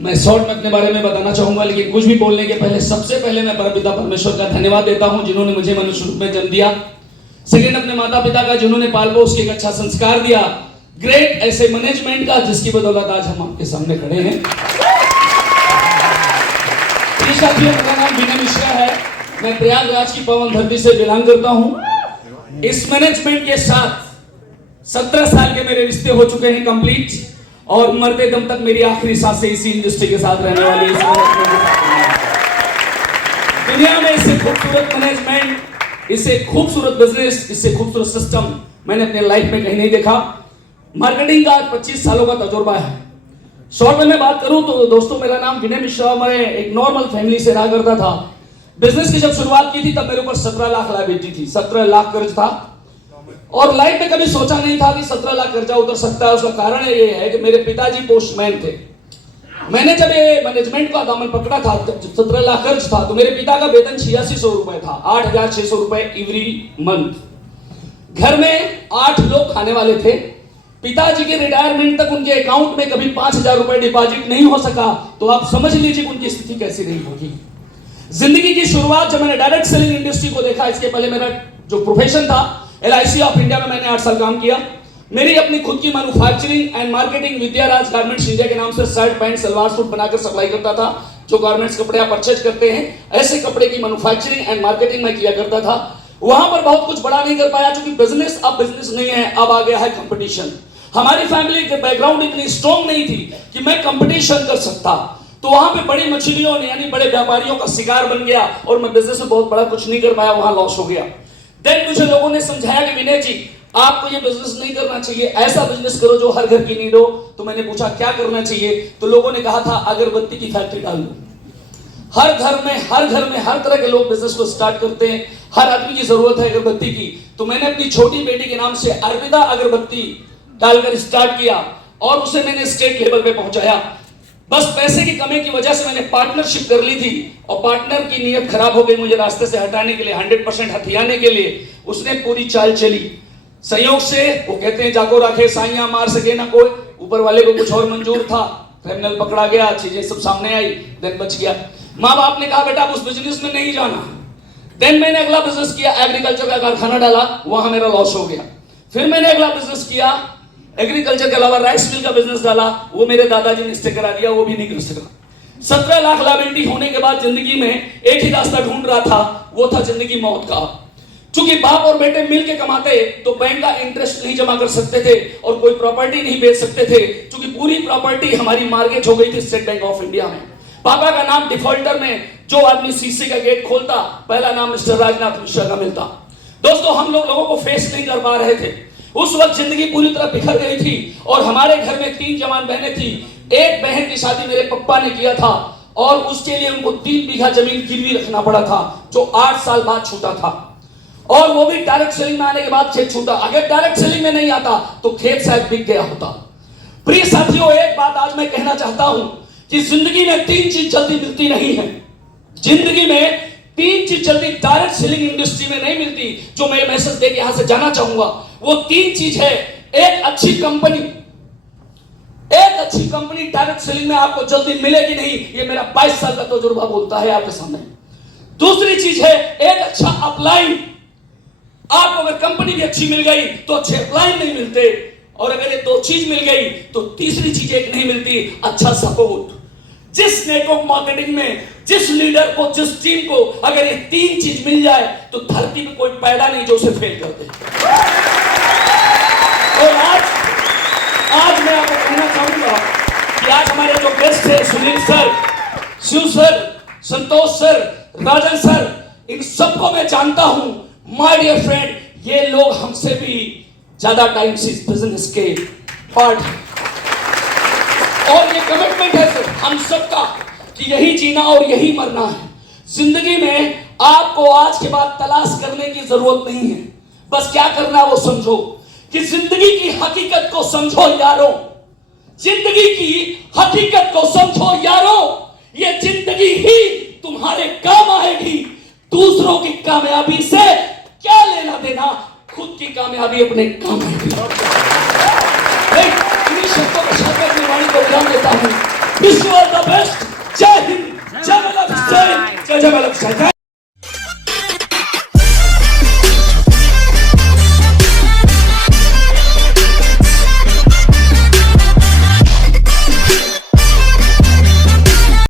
मैं शॉर्ट में अपने बारे में बताना चाहूंगा, लेकिन कुछ भी बोलने के पहले सबसे पहले मैं परमपिता परमेश्वर का धन्यवाद देता हूं जिन्होंने मुझे मनुष्य रूप में जन्म दिया। सेकंड, अपने माता पिता का जिन्होंने पाल पोस के एक अच्छा संस्कार दिया। ग्रेट ऐसे मैनेजमेंट का जिसकी बदौलत आज हम आपके सामने खड़े हैं। साथियों, मेरा नाम विनय मिश्रा है। मैं प्रयागराज की पवन धरती से बिलोंग करता हूं। इस मैनेजमेंट के साथ 17 साल के मेरे रिश्ते हो चुके हैं कंप्लीट, और मरते दम तक मेरी आखिरी सांसें इसी इंडस्ट्री के साथ रहने वाली है। दुनिया में इससे खूबसूरत मैनेजमेंट, इससे खूबसूरत बिजनेस, इससे खूबसूरत सिस्टम मैंने अपने लाइफ में कहीं नहीं देखा। मार्केटिंग का 25 सालों का तजुर्बा है। शॉर्ट में मैं बात करूं तो दोस्तों, मेरा नाम विनय मिश्रा। मैं एक नॉर्मल फैमिली से रहा करता था। बिजनेस की जब शुरुआत की थी तब मेरे ऊपर 17 लाख लायबिलिटी थी, 17 लाख कर्ज था, और लाइफ में कभी सोचा नहीं था कि 17 लाख कर्जा उतर सकता है। उसका कारण ये है कि मेरे पिताजी पोस्टमैन थे। मैंने जब ये मैनेजमेंट का दामन पकड़ा था, 17 लाख कर्ज था, तो मेरे पिता का वेतन 8600 रुपए था, 8600 रुपए एवरी मंथ। घर में 8 लोग खाने वाले थे। पिताजी के रिटायरमेंट तक उनके अकाउंट में कभी 5000 रुपए डिपॉजिट नहीं हो सका, तो आप समझ लीजिए उनकी स्थिति कैसी रही होगी। जिंदगी की शुरुआत जब मैंने डायरेक्ट सेलिंग इंडस्ट्री को देखा, इसके पहले मेरा जो प्रोफेशन था LIC ऑफ इंडिया में मैंने 8 साल काम किया। मेरी अपनी खुद की manufacturing and marketing Vidyaraj garments India के नाम से शर्ट पैंट सलवार सूट बनाकर सप्लाई करता था। जो गारमेंट्स कपड़े आप परचेज करते हैं, ऐसे कपड़े की मैन्युफैक्चरिंग एंड मार्केटिंग मैं किया करता था। वहां पर बहुत कुछ बड़ा नहीं कर पाया, क्योंकि बिजनेस अब बिजनेस नहीं है, अब आ गया है कंपटीशन। हमारी फैमिली के बैकग्राउंड इतनी स्ट्रॉन्ग नहीं थी कि मैं कंपटीशन कर सकता, तो वहां पे बड़ी मछलियों ने यानी बड़े व्यापारियों का शिकार बन गया, और मैं बिजनेस में बहुत बड़ा कुछ नहीं कर पाया, वहां लॉस हो गया। देन मुझे लोगों ने समझाया कि विनय जी, आपको ये बिजनेस नहीं करना चाहिए, ऐसा बिजनेस करो जो हर घर की नीड हो। तो मैंने पूछा क्या करना चाहिए, तो लोगों ने कहा था अगरबत्ती की फैक्ट्री डाल लो। हर घर में हर तरह के लोग बिजनेस को स्टार्ट करते हैं, हर आदमी की जरूरत है अगरबत्ती की। तो मैंने अपनी छोटी बेटी के नाम से अरविदा अगरबत्ती डालकर स्टार्ट किया, और उसे मैंने स्टेट लेवल पे पहुंचाया। बस पैसे की कमी की वजह से मैंने पार्टनरशिप कर ली थी, और पार्टनर की नीयत खराब हो गई मुझे रास्ते से हटाने के लिए, 100% हथियाने के लिए उसने पूरी चाल चली। संयोग से वो कहते हैं जाको रखे साइया मार सके ना कोई, ऊपर वाले को कुछ और मंजूर था। क्रिमिनल पकड़ा गया, चीजें सब सामने आई, देन बच गया। माँ बाप ने कहा बेटा उस बिजनेस में नहीं जाना। देन मैंने अगला बिजनेस किया, एग्रीकल्चर का कारखाना डाला, वहां मेरा लॉस हो गया। फिर मैंने अगला बिजनेस किया, एग्रीकल्चर के अलावा राइस मिल का बिजनेस डाला, वो मेरे दादाजी ने स्टे करा दिया, वो भी नहीं कर सका। 17 लाख लायबिलिटी होने के बाद जिंदगी में एक ही रास्ता ढूंढ रहा था, वो था जिंदगी मौत का। चूंकि बाप और बेटे मिलके कमाते तो बैंक का इंटरेस्ट नहीं जमा कर सकते थे, और कोई प्रॉपर्टी नहीं बेच सकते थे, क्योंकि पूरी प्रॉपर्टी हमारी मार्गेज हो गई थी स्टेट बैंक ऑफ इंडिया में। पापा का नाम डिफॉल्टर में जो आदमी सीसी का गेट खोलता, पहला नाम मिस्टर राजनाथ मिश्रा का मिलता। दोस्तों, हम लोगों को फेस नहीं कर पा रहे थे। उस वक्त जिंदगी पूरी तरह बिखर गई थी, और हमारे घर में 3 जवान बहनें थी। एक बहन की शादी मेरे पप्पा ने किया था, और उसके लिए उनको 3 बीघा जमीन गिरवी रखना पड़ा था, जो 8 साल बाद छूटा था, और वो भी डायरेक्ट सेलिंग में आने के बाद खेत छूटा। अगर डायरेक्ट सेलिंग में नहीं आता तो खेत शायद बिक गया होता। प्रिय साथियों, एक बात आज मैं कहना चाहता हूं कि जिंदगी में 3 चीज जल्दी मिलती नहीं है। जिंदगी में 3 चीज जल्दी डायरेक्ट सेलिंग इंडस्ट्री में नहीं मिलती, जो मैं मैसेज देके यहां से जाना चाहूंगा। वो 3 चीज है। एक अच्छी कंपनी डायरेक्ट सेलिंग में आपको जल्दी मिलेगी नहीं, ये मेरा 22 साल का तजुर्बा बोलता है आपके सामने। दूसरी चीज है एक अच्छा अपलाइन। आपको अगर कंपनी भी अच्छी मिल गई तो अच्छे अपलाइन नहीं मिलते, और अगर ये 2 चीज मिल गई तो तीसरी चीज एक नहीं मिलती, अच्छा सपोर्ट। जिस नेटवर्क मार्केटिंग में जिस लीडर को, जिस टीम को अगर ये 3 चीज मिल जाए तो धरती पे कोई पैदा नहीं जो उसे फेल कर दे। और आज मैं आपको कहना चाहूंगा कि आज हमारे जो गेस्ट है, सुनील सर, शिव सर, संतोष सर, राजन सर, इन सबको मैं जानता हूं। माय डियर फ्रेंड, ये लोग हमसे भी ज्यादा टाइम से इस बिजनेस के पार्ट हैं, और ये कमिटमेंट है सर हम सबका कि यही जीना और यही मरना है। जिंदगी में आपको आज के बाद तलाश करने की जरूरत नहीं है, बस क्या करना है वो समझो, कि जिंदगी की हकीकत को समझो यारों। जिंदगी की हकीकत को समझो यारों, ये जिंदगी ही तुम्हारे काम आएगी। दूसरों की कामयाबी से क्या लेना देना, खुद की कामयाबी अपने काम आएगी। इन्हीं शब्दों के साथ मैं अपनी वाणी को विराम देता हूं। Wish you all the best. जय हिंद, जय माता, जय जय माता।